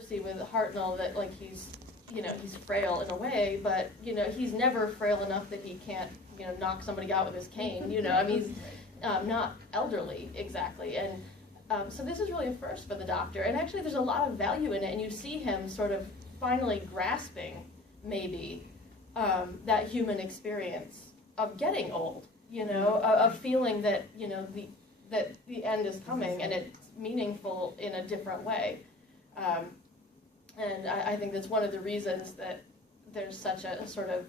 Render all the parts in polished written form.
see with Hartnell that like he's frail in a way, but he's never frail enough that he can't knock somebody out with his cane. I mean, he's not elderly exactly, and so this is really a first for the Doctor. And actually, there's a lot of value in it, and you see him sort of finally grasping maybe that human experience of getting old. Of feeling that that the end is coming and it's meaningful in a different way. And I think that's one of the reasons that there's such a sort of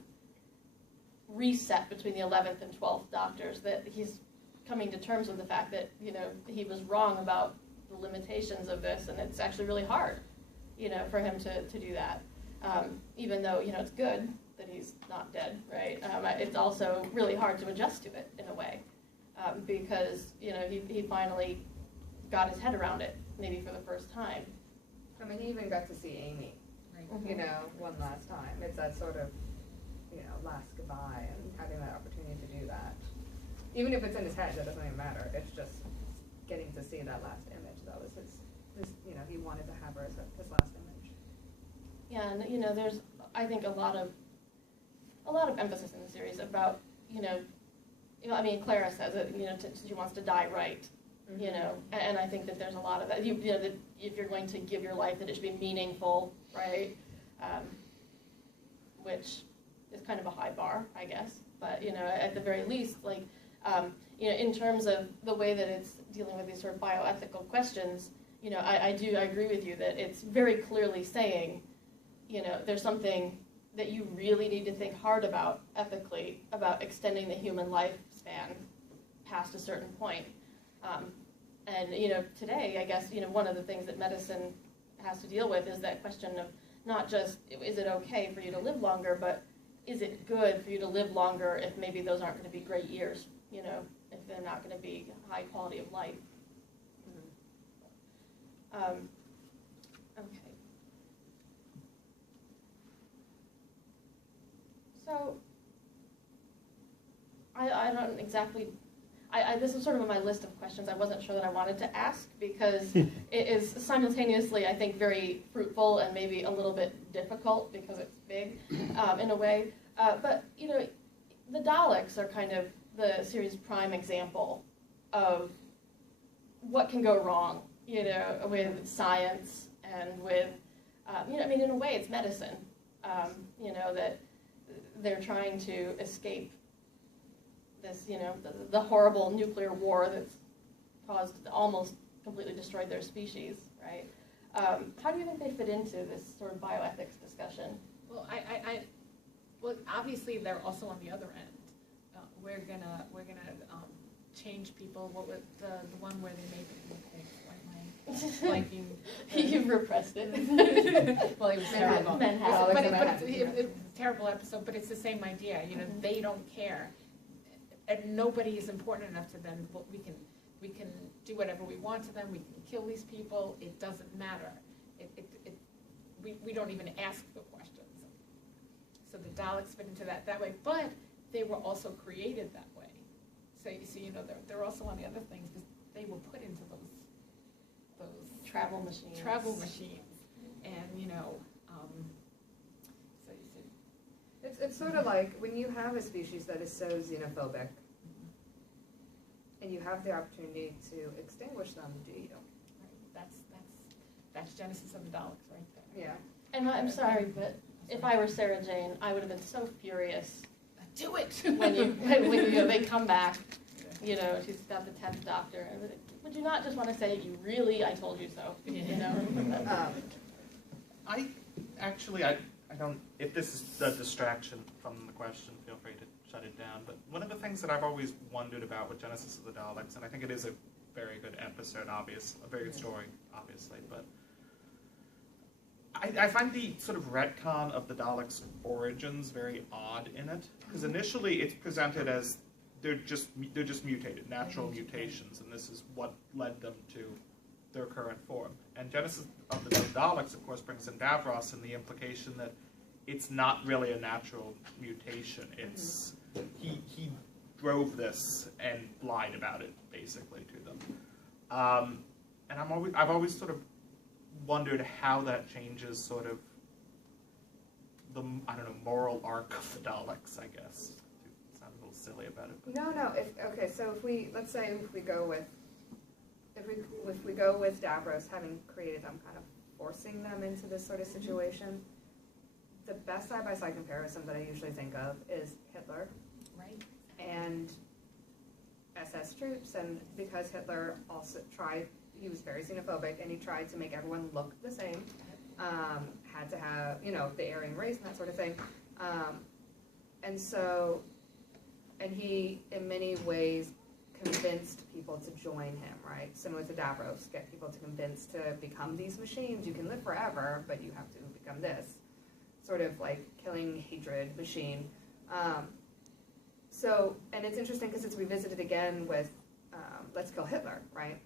reset between the 11th and 12th Doctors, that he's coming to terms with the fact that, he was wrong about the limitations of this, and it's actually really hard, for him to do that. Even though, it's good that he's not dead, right? It's also really hard to adjust to it in a way, because, he finally got his head around it, maybe for the first time. I mean, he even got to see Amy, one last time. It's that sort of, last goodbye and having that opportunity to do that. Even if it's in his head, that doesn't even matter. It's just getting to see that last image. That was his he wanted to have her as his last image. Yeah, and there's, I think, a lot of emphasis in the series about, I mean, Clara says it, she wants to die right. And I think that there's a lot of that. That if you're going to give your life, that it should be meaningful, right? Which is kind of a high bar, I guess. But at the very least, like, in terms of the way that it's dealing with these sort of bioethical questions, I agree with you that it's very clearly saying, there's something that you really need to think hard about ethically about extending the human lifespan past a certain point. And today, I guess, one of the things that medicine has to deal with is that question of not just, is it okay for you to live longer, but is it good for you to live longer if maybe those aren't going to be great years, if they're not going to be high quality of life. Okay. So, I don't exactly... this is sort of on my list of questions I wasn't sure that I wanted to ask, because it is simultaneously, I think, very fruitful and maybe a little bit difficult because it's big in a way. But, the Daleks are kind of the series' prime example of what can go wrong, with science and with, I mean, in a way it's medicine, that they're trying to escape this, the horrible nuclear war that's almost completely destroyed their species, right? How do you think they fit into this sort of bioethics discussion? Well, well, obviously they're also on the other end. We're gonna change people. What was the one where they made the blanking? You've repressed it. Well, it was terrible. Manhattan. But it's a terrible episode. But it's the same idea. They don't care. And nobody is important enough to them. We can do whatever we want to them. We can kill these people. It doesn't matter. We don't even ask the questions. So the Daleks fit into that way. But they were also created that way. So you see, they're also on the other things, because they were put into those travel machines. And so you see. It's sort of like when you have a species that is so xenophobic, and you have the opportunity to extinguish them, do you? Right. That's Genesis of the Daleks right there. Yeah. And I'm sorry, but if I were Sarah Jane, I would have been so furious. Do it when they come back. She's got the 10th Doctor. And would you not just want to say, I told you so? I don't, if this is a distraction from the question, feel free to shut it down. But one of the things that I've always wondered about with Genesis of the Daleks, and I think it is a very good episode, a very good story, obviously, but I find the sort of retcon of the Daleks' origins very odd in it, because initially it's presented as they're just mutated, natural mutations, and this is what led them to their current form. And Genesis of the Daleks, of course, brings in Davros and the implication that it's not really a natural mutation. It's he drove this and lied about it, basically, to them. And I've always sort of wondered how that changes sort of the, I don't know, moral arc of the Daleks, I guess. It sounds a little silly about it. But. No. So if we, let's say if we go with Davros having created them, kind of forcing them into this sort of situation, the best side-by-side comparison that I usually think of is Hitler. Right. And SS troops, and because Hitler also tried, he was very xenophobic, and he tried to make everyone look the same, had to have, the Aryan race and that sort of thing. And he, in many ways, convinced people to join him, right? Similar to Davros, get people to convince to become these machines. You can live forever, but you have to become this. Sort of like killing hatred machine. And it's interesting because it's revisited again with Let's Kill Hitler, right?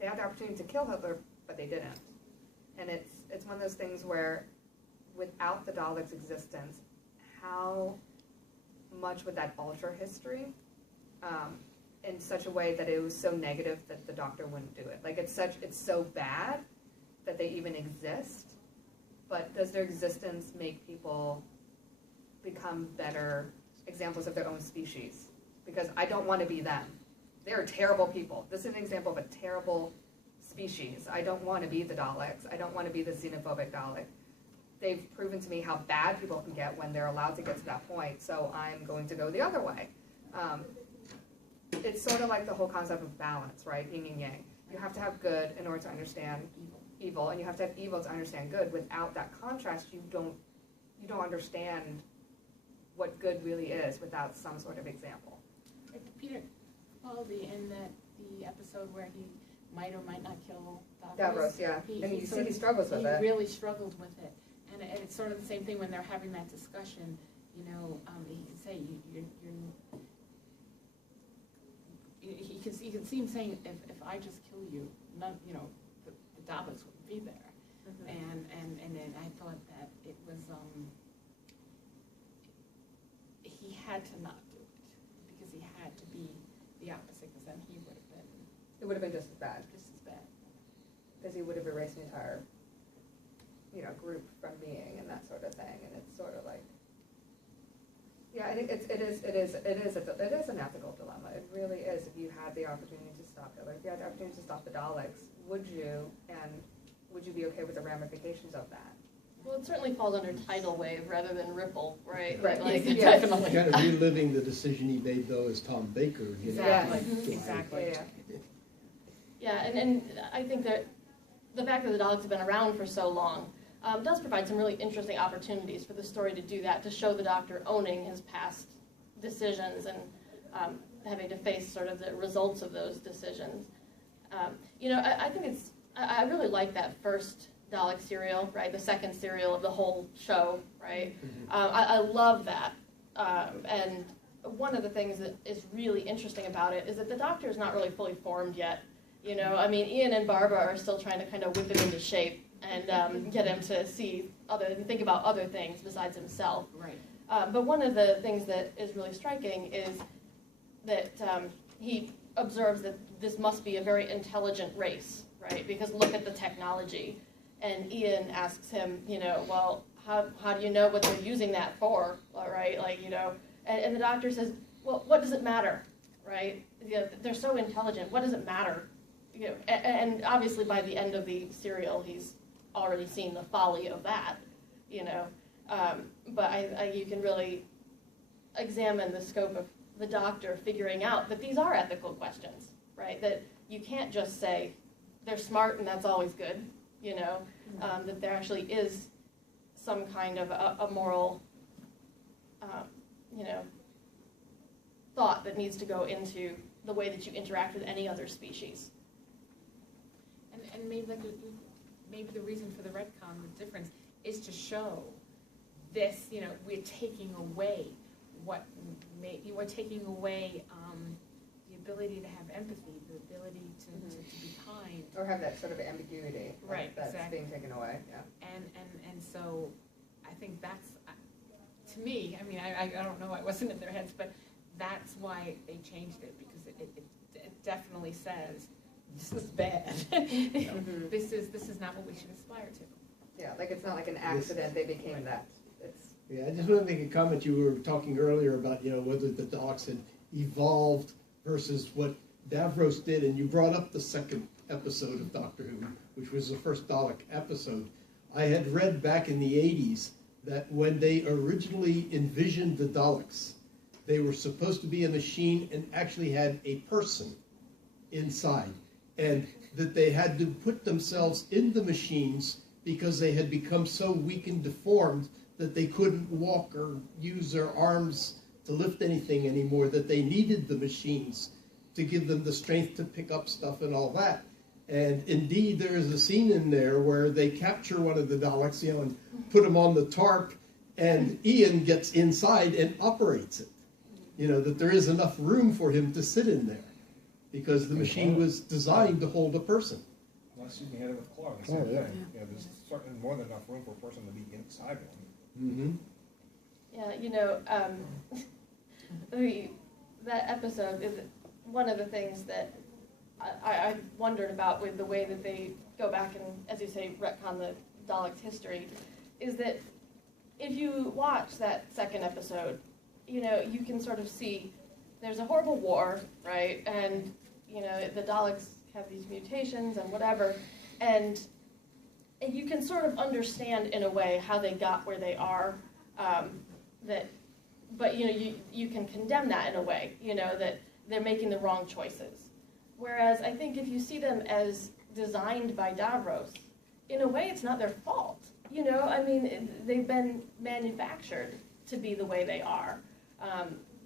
They had the opportunity to kill Hitler, but they didn't. And it's one of those things where without the Daleks' existence, how much would that alter history in such a way that it was so negative that the Doctor wouldn't do it? Like it's so bad that they even exist, but does their existence make people become better examples of their own species? Because I don't want to be them. They're terrible people. This is an example of a terrible species. I don't want to be the Daleks. I don't want to be the xenophobic Dalek. They've proven to me how bad people can get when they're allowed to get to that point, so I'm going to go the other way. It's sort of like the whole concept of balance, right? Yin and yang. You have to have good in order to understand evil, and you have to have evil to understand good. Without that contrast, you don't understand what good really is without some sort of example. Peter Capaldi in the episode where he might or might not kill Davros, yeah. And you see he struggles with it. He really struggled with it. And it's sort of the same thing when they're having that discussion, he can say, you can see him saying, if I just kill you, the Daleks wouldn't be there. Mm-hmm. And then I thought that it was, he had to not do it, because he had to be the opposite, because then he would have been... It would have been just as bad. Just as bad. Because he would have erased the entire, group from being and that sort of thing. And it's sort of like, yeah, I think it is an ethical dilemma. It really is. If you had the opportunity to stop Hitler, if you had the opportunity to stop the Daleks, would you? And would you be okay with the ramifications of that? Well, it certainly falls under tidal wave rather than ripple, right? Right. Like, Yes. Definitely. Kind of reliving the decision he made, though, as Tom Baker. Exactly. Yes. Exactly. Yeah. Yeah, and I think that the fact that the Daleks have been around for so long does provide some really interesting opportunities for the story to do that, to show the Doctor owning his past decisions and having to face sort of the results of those decisions. I think I really like that first Dalek serial, right? The second serial of the whole show, right? Mm-hmm. I love that. And one of the things that is really interesting about it is that the Doctor is not really fully formed yet. Ian and Barbara are still trying to kind of whip him into shape and get him to think about other things besides himself. Right. But one of the things that is really striking is that he observes that this must be a very intelligent race, right? Because look at the technology. And Ian asks him, well, how do you know what they're using that for, right? And the Doctor says, well, what does it matter, right? They're so intelligent. What does it matter? And obviously by the end of the serial, he's already seen the folly of that, But you can really examine the scope of the Doctor figuring out that these are ethical questions, right? That you can't just say they're smart and that's always good, that there actually is some kind of a moral, thought that needs to go into the way that you interact with any other species. And maybe the reason for the retcon, the difference, is to show this, we're taking away we're taking away the ability to have empathy, the ability to be kind. Or have that sort of ambiguity. Right, that's exactly. being taken away, yeah. And so I think that's, to me, I don't know, I wasn't in their heads, but that's why they changed it, because it definitely says this is bad. Mhm. This is not what we should aspire to. Yeah, like it's not like an accident they became that. It's Yeah, I just want to make a comment. You were talking earlier about, whether the Daleks had evolved versus what Davros did, and you brought up the second episode of Doctor Who, which was the first Dalek episode. I had read back in the 80s that when they originally envisioned the Daleks, they were supposed to be a machine and actually had a person inside, and that they had to put themselves in the machines because they had become so weak and deformed that they couldn't walk or use their arms to lift anything anymore, that they needed the machines to give them the strength to pick up stuff and all that. And indeed, there is a scene in there where they capture one of the Daleks, and put him on the tarp, and Ian gets inside and operates it. That there is enough room for him to sit in there, because the machine was designed to hold a person. Unless you can hit it with claws. Oh, yeah. There's certainly more than enough room for a person to be inside one. Mm-hmm. Yeah, that episode is one of the things that I wondered about with the way that they go back and, as you say, retcon the Daleks' history, is that if you watch that second episode, you can sort of see there's a horrible war, right? And, the Daleks have these mutations and whatever, and you can sort of understand in a way how they got where they are, but you can condemn that in a way, that they're making the wrong choices. Whereas I think if you see them as designed by Davros, in a way it's not their fault. They've been manufactured to be the way they are,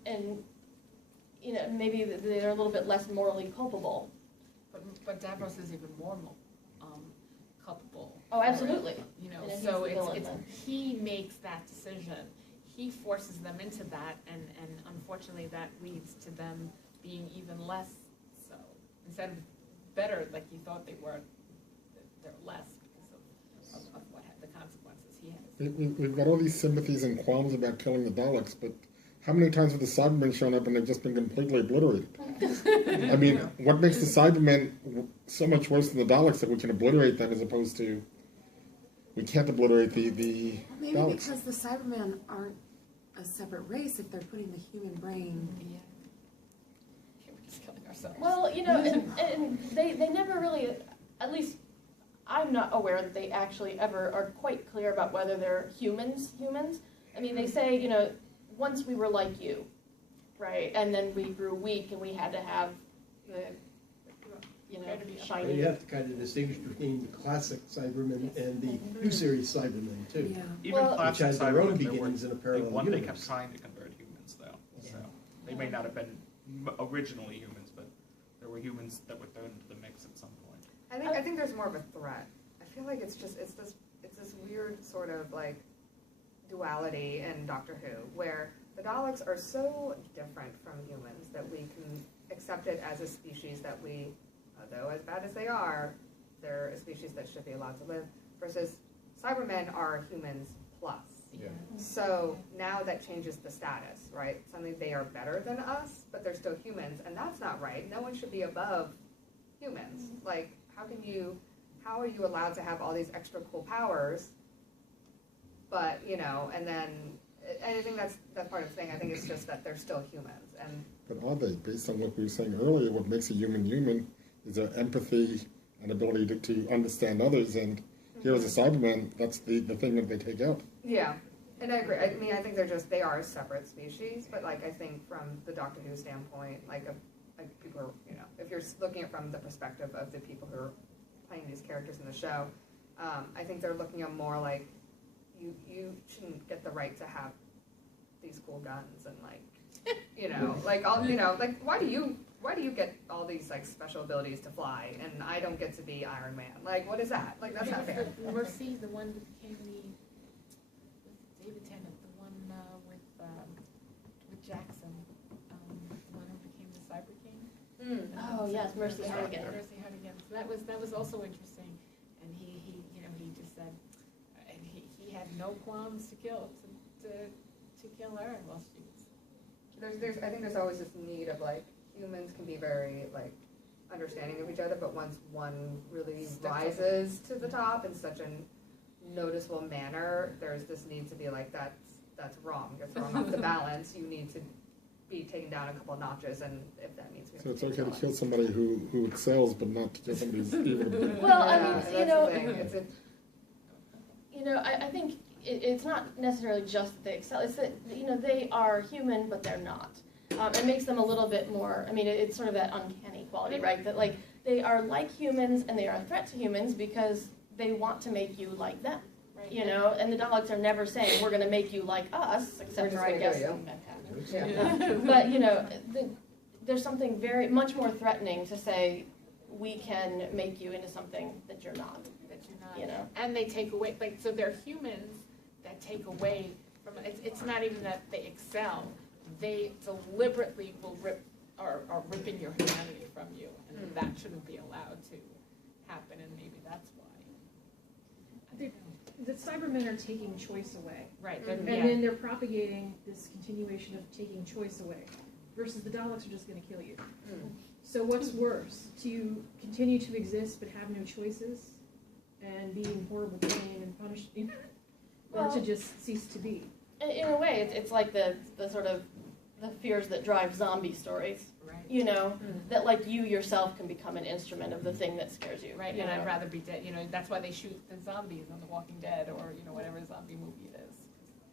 and maybe they're a little bit less morally culpable. But Davros is even more culpable. Oh, absolutely. And he's So the villain it's then. he makes that decision. He forces them into that, and unfortunately that leads to them being even less so. Instead of better, like you thought they were, they're less because of what the consequences he has. We've got all these sympathies and qualms about killing the Daleks, but how many times have the Cybermen shown up and they've just been completely obliterated? I mean, what makes the Cybermen so much worse than the Daleks that we can obliterate them as opposed to we can't obliterate the Maybe Daleks? because the Cybermen aren't a separate race if they're putting the human brain. Yeah. We're just killing ourselves. Well, and they never really, at least I'm not aware that they actually ever are quite clear about whether they're humans. I mean, they say, once we were like you, right? And then we grew weak and we had to have the, shiny. You have to kind of distinguish between the classic Cybermen and the new series Cybermen, too. Yeah. Even Well- classic Which had their own Cybermen, there beginnings in a they parallel kept universe. trying to convert humans, though. So they may not have been originally humans, but there were humans that were thrown into the mix at some point. I think there's more of a threat. I feel like it's this weird sort of like duality in Doctor Who, where the Daleks are so different from humans that we can accept it as a species that we, though as bad as they are, they're a species that should be allowed to live, versus Cybermen are humans plus. Yeah. So now that changes the status, right? Suddenly they are better than us, but they're still humans, and that's not right. No one should be above humans. Like, how are you allowed to have all these extra cool powers, but, and then, I think that's part of the thing. I think it's just that they're still humans, and But are they? Based on what we were saying earlier, what makes a human human is their empathy and ability to understand others, and here as a Cyberman, that's the thing that they take out. yeah. And I agree. I mean, I think they are a separate species, but like I think from the Doctor Who standpoint, like people are, if you're looking at it from the perspective of the people who are playing these characters in the show, I think they're looking at more like you shouldn't get the right to have these cool guns and like all like why do you get all these like special abilities to fly and I don't get to be Iron Man? Like what is that? Like that's not fair. Mercy, the one that became David Tennant, the one with Jackson, the one who became the Cyber King. Oh, yes, Mercy Hardigan. Mercy Hardigan. So that was also interesting, and he just said, and he had no qualms to kill her. Well, she was. I think there's always this need of like humans can be very like understanding of each other, but once one really Steps up. rises to the top in such a noticeable manner, there's this need to be like, that's wrong, you're throwing off the balance, you need to be taken down a couple of notches, and if that means we have So it's to take okay to someone. kill somebody who excels, but not to kill somebody who's evil. Well, I Yeah, mean, that's you the know, thing. It's a, I think it's not necessarily just that they excel. It's that, they are human, but they're not. It makes them a little bit more, it's sort of that uncanny quality, right? That, like, they are like humans, and they are a threat to humans because they want to make you like them, Right. And the Daleks are never saying, we're going to make you like us, except We're for, just I gonna guess, kill you. Manhattan. yeah. But, there's something much more threatening to say, we can make you into something that you're not, That you're not. . And they take away, like, so they're humans that take away from, it's not even that they excel, they deliberately will are ripping your humanity from you, and that shouldn't be allowed to happen, and maybe that's why. The Cybermen are taking choice away. Right, Mhm. And then they're propagating this continuation of taking choice away, versus the Daleks are just going to kill you. Mm. So what's worse, to continue to exist but have no choices, and be in horrible pain and punished, or Well- to just cease to be? In a way, it's like the sort of the fears that drive zombie stories. Right. That, like, you yourself can become an instrument of the thing that scares you. Right, you and know? I'd rather be dead, that's why they shoot the zombies on The Walking Dead, or, whatever zombie movie it is.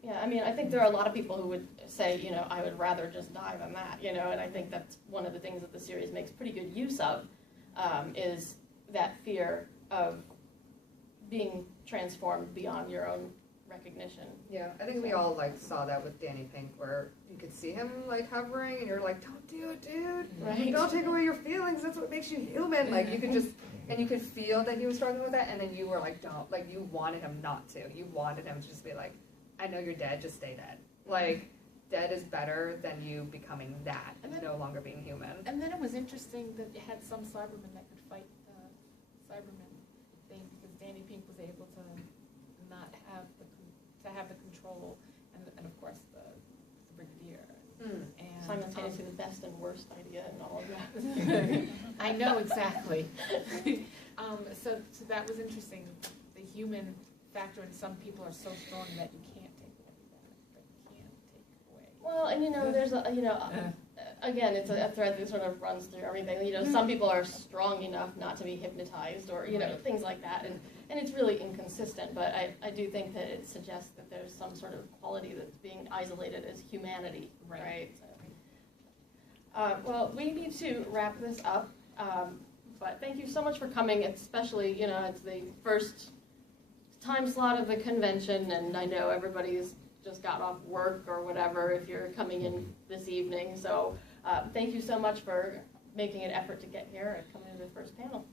Yeah, I think there are a lot of people who would say, I would rather just die than that, and I think that's one of the things that the series makes pretty good use of, is that fear of being transformed beyond your own recognition. Yeah, I think we all like saw that with Danny Pink, where you could see him like hovering, and you're like, "Don't do it, dude! Right. Don't take away your feelings. That's what makes you human." Like you could just, and you could feel that he was struggling with that, and then you were like, "Don't!" Like you wanted him not to. You wanted him to just be like, "I know you're dead. Just stay dead." Like dead is better than you becoming that, And then- no longer being human. And then it was interesting that you had some Cybermen that could fight the Cybermen thing, because Danny Pink was able to not have the control, and of course the Brigadier. Mm. And, Simultaneously the best and worst idea in all of that. I know, exactly. So that was interesting. The human factor in some people are so strong that you can't take away that, but you can't take away. Well, and there's again, it's a thread that sort of runs through everything. Some people are strong enough not to be hypnotized, or things like that, and it's really inconsistent. But I do think that it suggests that there's some sort of quality that's being isolated as humanity, right? So, well, we need to wrap this up. But thank you so much for coming, especially it's the first time slot of the convention, and I know everybody's just got off work or whatever if you're coming in this evening. So thank you so much for making an effort to get here and coming to the first panel.